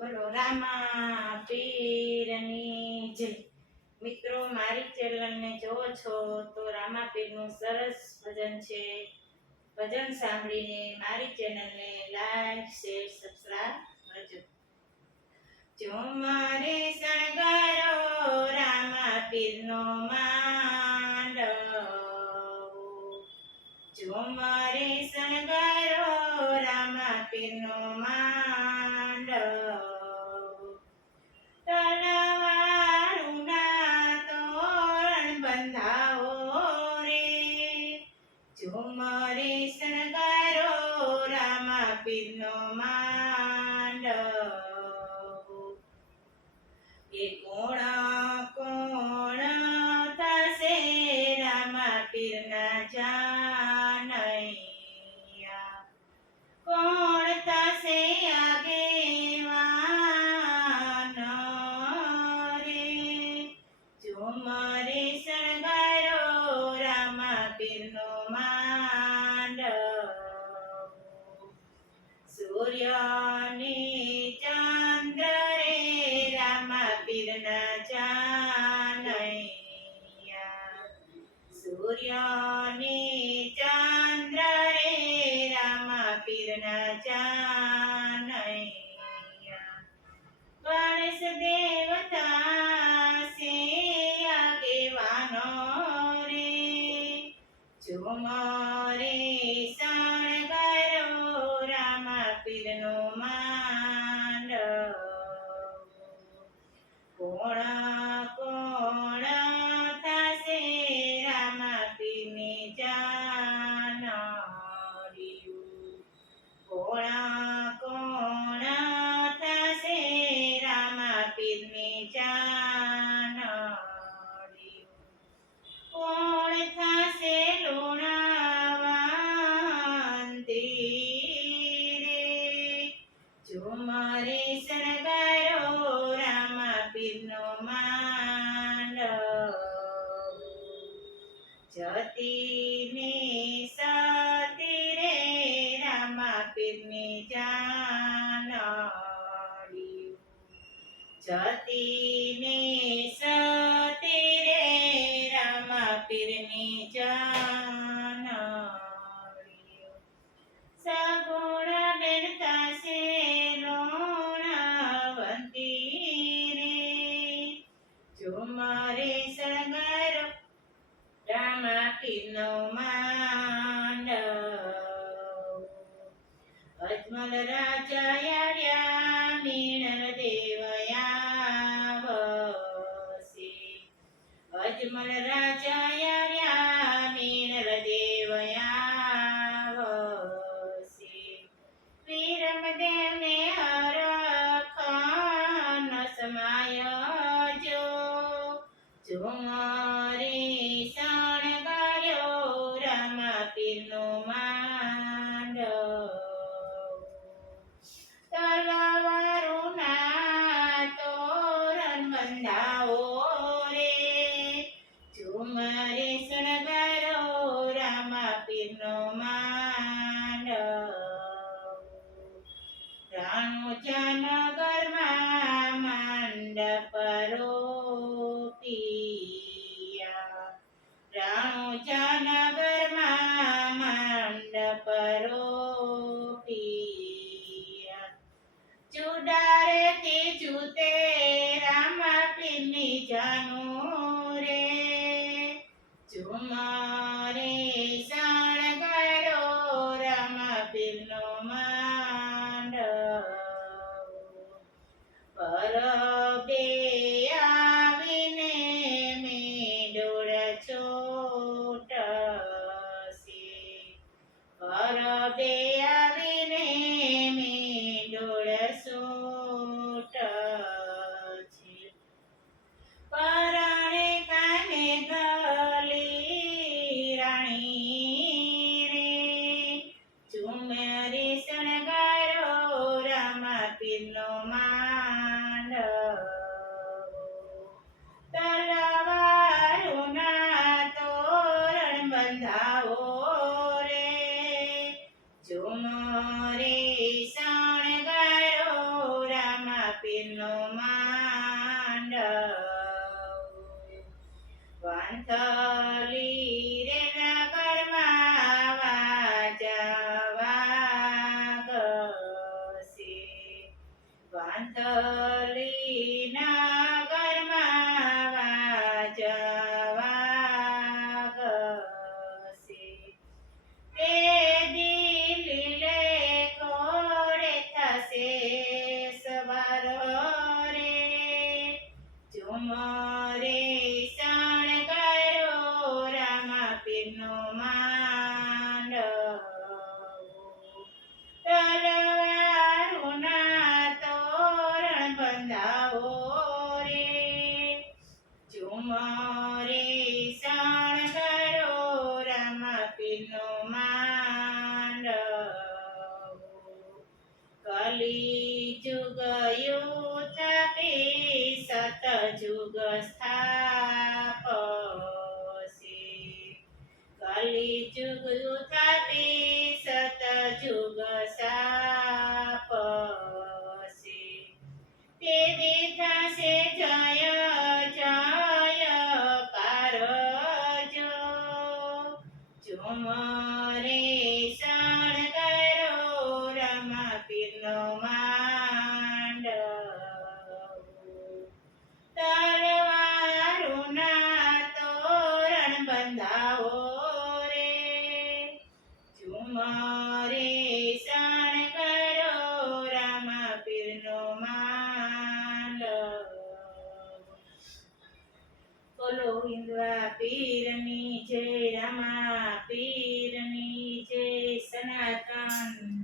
બોલો, રામા પીરની જય. મિત્રો, મારી ચેનલને જોવો છો તો રામા પીરનું સરસ ભજન છે. ભજન સાંભળીને મારી ચેનલને લાઈક, શેર, સબસ્ક્રાઇબ કરજો. જો મારે શણગારો, રામા પીરનો માંડવો. જો મારે શણગારો, રામા પીરનો માંડવો. ઝુમરે પીરના જાનૈયા સૂર્યને ચંદ્ર પીરની જાનડીયું જતીને સતી રે રામા પીરની જાનડીયું સગુણ બેનતા છે લોણાવંતી રે જો મારે સગર રામા પીરનો માંડવો અજમલ રાજા યાડ્યા મીણર દેવયા વસે. અજમલ રાજા રાણો જાનગરમાં Santa કલી જુગ યુતપી સત જુગ સ્થાપસી કલી જુગ યુતપી સત જુગ સ્થાપસી તે દીઠાશે જય જય કારજો ઝુમરે બંધાવો રે ઝુમરે શણગારો રામા પીરનો માંડવો બોલો હિન્દવા પીરની જય રામા પીરની જય, સનાતન